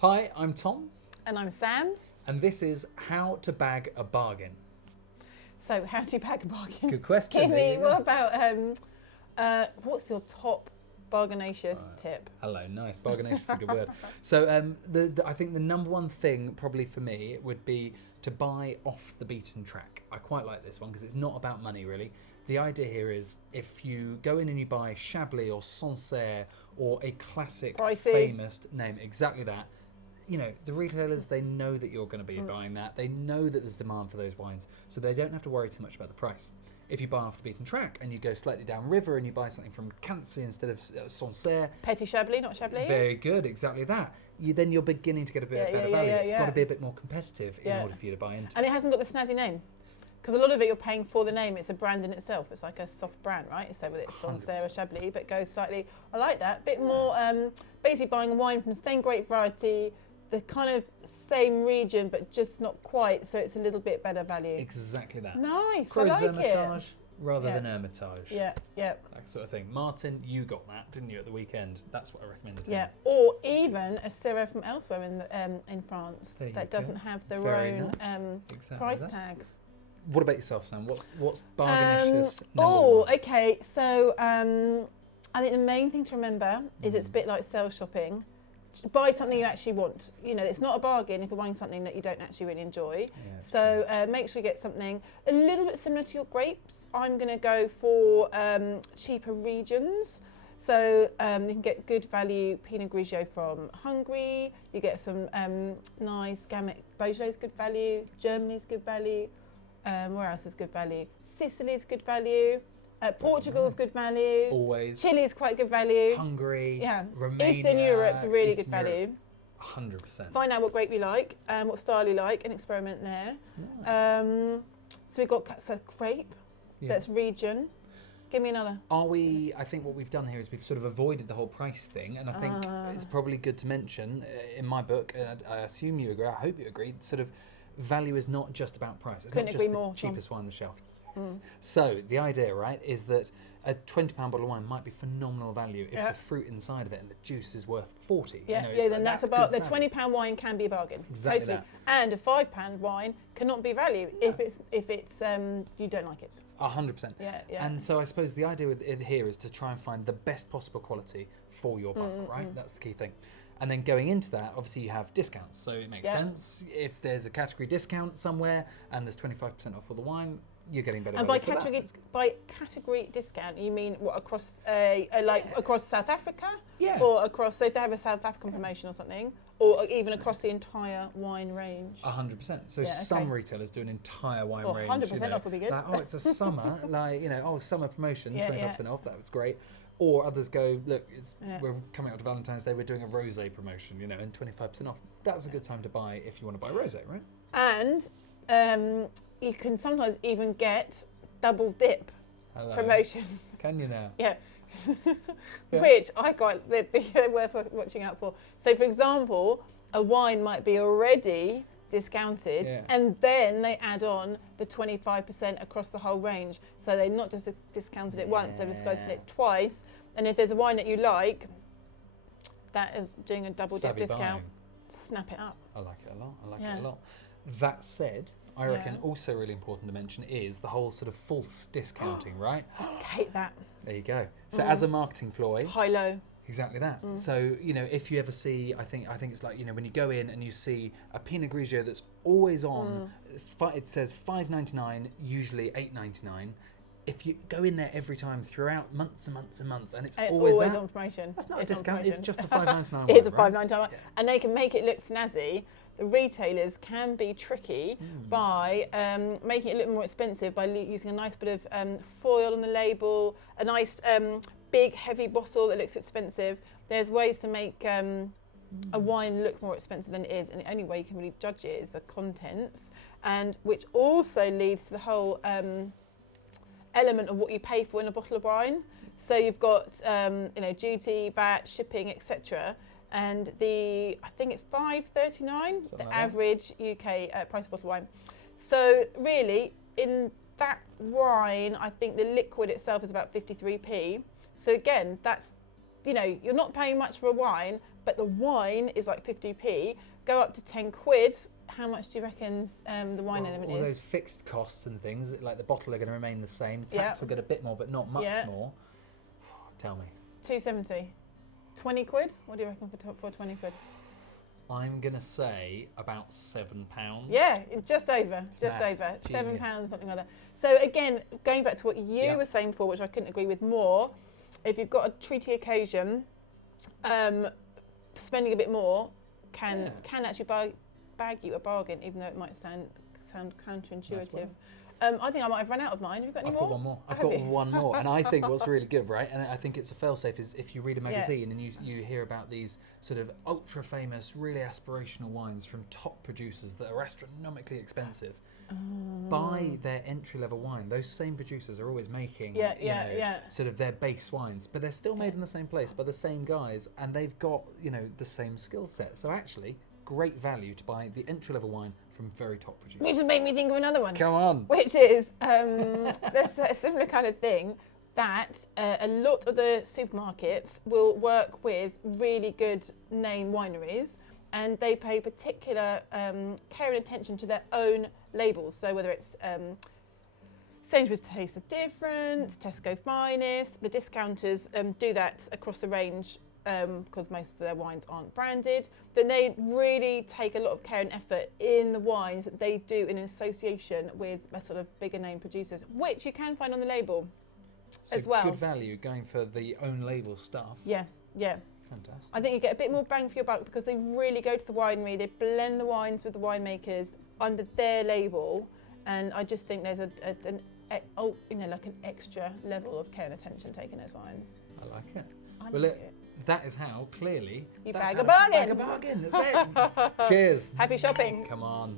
Hi, I'm Tom, And I'm Sam. and this is How to Bag a Bargain. So, how do you bag a bargain? Good question. Give there me, you go. what about, what's your top bargainacious tip? Hello, nice. Bargainacious is a good word. So, I think the number one thing probably for me would be to buy off the beaten track. I quite like this one because it's not about money really. The idea here is if you go in and you buy Chablis or Sancerre or a classic Pricey. famous name, exactly that. You know, the retailers, they know that you're going to be buying that. They know that there's demand for those wines, so they don't have to worry too much about the price. If you buy off the beaten track and you go slightly downriver and you buy something from Cancy instead of Sancerre, Petit Chablis, not Chablis? very good, exactly that. Then you're beginning to get a bit better value. It's got to be a bit more competitive in order for you to buy into. And it hasn't got the snazzy name. Because a lot of it you're paying for the name. It's a brand in itself. It's like a soft brand, right? So whether it's Sancerre or Chablis, but go slightly, I like that. Bit more, basically buying a wine from the same grape variety, the kind of same region, but just not quite, so it's a little bit better value. Exactly that. Nice, I like it. Hermitage rather than Hermitage. Yeah. That sort of thing. Martin, you got that, didn't you, at the weekend? That's what I recommended. Yeah, or even a Syrah from elsewhere in France that doesn't have their Very own Exactly price that. tag. What about yourself, Sam? What's bargainacious? Okay. So I think the main thing to remember is it's a bit like sales shopping. Just buy something you actually want. You know, it's not a bargain if you're buying something that you don't actually really enjoy. Yeah, So make sure you get something a little bit similar to your grapes. I'm going to go for cheaper regions. So you can get good value Pinot Grigio from Hungary. You get some nice Gamay. Beaujolais good value. Germany's good value. Where else is good value? Sicily's good value. Portugal's good value. Always. Chile's quite good value. Hungary. Yeah. Romania. Eastern Europe's a really Eastern good value. 100%. Find out what grape you like, what style you like, and experiment there. Nice. So we've got grape. That's region. Give me another. I think what we've done here is we've sort of avoided the whole price thing, and I think it's probably good to mention in my book, and I assume you agree, I hope you agree, sort of value is not just about price. It's Couldn't not agree just more, the cheapest Tom. wine on the shelf. Yes. So the idea, right, is that a £20 bottle of wine might be phenomenal value if the fruit inside of it and the juice is worth 40. Yeah, you know, then that's about the good value. £20 wine can be a bargain. Exactly totally. that. And a £5 wine cannot be value if it's you don't like it. 100%. Yeah. And so I suppose the idea with it here is to try and find the best possible quality for your buck, right? That's the key thing. And then going into that, obviously you have discounts. So it makes sense if there's a category discount somewhere and there's 25% off for the wine, you're getting better. And by category discount, you mean what across across South Africa? Yeah. Or across, so if they have a South African promotion or something, or even across the entire wine range. 100%. So some retailers do an entire wine range. 100% off would be good. Like, it's a summer, summer promotion, 25% off. That was great. Or others go, look, we're coming up to Valentine's Day, we're doing a rosé promotion, and 25% off. That's a good time to buy if you want to buy rosé, right? And you can sometimes even get double dip promotions. Can you now? Yeah. Which I quite, they're worth watching out for. So, for example, a wine might be already discounted and then they add on the 25% across the whole range. So they're not just discounted it once, they've discounted it twice. And if there's a wine that you like that is doing a double dip discount, snap it up. I like it a lot. That said, I reckon also really important to mention is the whole sort of false discounting, right? I hate that. There you go. So as a marketing ploy, high-low. Exactly that. So, if you ever see, I think it's like, when you go in and you see a Pinot Grigio that's always on, it says $5.99, usually $8.99. If you go in there every time throughout months and months and months, and it's always that, on promotion. That's not a discount, it's just a $5.99 wine, It's a $5.99 wine. And they can make it look snazzy. The retailers can be tricky by making it a little more expensive by using a nice bit of foil on the label, a nice big heavy bottle that looks expensive. There's ways to make a wine look more expensive than it is, and the only way you can really judge it is the contents, and which also leads to the whole element of what you pay for in a bottle of wine. So you've got duty, VAT, shipping, etc. And I think it's $5.39, the average UK price of bottle of wine. So really, in that wine, I think the liquid itself is about 53p. So again, that's, you're not paying much for a wine, but the wine is like 50p. Go up to 10 quid. How much do you reckon the wine element all is? those fixed costs and things, like the bottle are going to remain the same. Tax will get a bit more, but not much more. Tell me. 270. 20 quid? What do you reckon for 20 quid? I'm going to say about £7. Yeah, just over. Just Maths, over. genius. £7, something like that. So again, going back to what you were saying before, which I couldn't agree with more, if you've got a treaty occasion, spending a bit more can actually bag you a bargain, even though it might sound counterintuitive. I think I might have run out of mine. Have you got any more? I've got one more. I've got one more. And I think what's really good, right, and I think it's a fail-safe, is if you read a magazine and you hear about these sort of ultra-famous, really aspirational wines from top producers that are astronomically expensive, buy their entry-level wine. Those same producers are always making sort of their base wines, but they're still made in the same place by the same guys, and they've got, the same skill set. So actually, great value to buy the entry-level wine from very top producers. Which has made me think of another one. Come on. Which is, there's a similar kind of thing that a lot of the supermarkets will work with really good name wineries, and they pay particular care and attention to their own labels. So whether it's Sainsbury's Taste the Difference, Tesco Finest, the discounters do that across the range because most of their wines aren't branded. Then they really take a lot of care and effort in the wines that they do in association with a sort of bigger name producers, which you can find on the label as well. Good value going for the own label stuff. Yeah. Fantastic. I think you get a bit more bang for your buck because they really go to the winery, they blend the wines with the winemakers under their label, and I just think there's an extra level of care and attention taken as wines. I like it. That is how, clearly, you bag a bargain. Bag a bargain, that's it. Cheers. Happy shopping. Come on.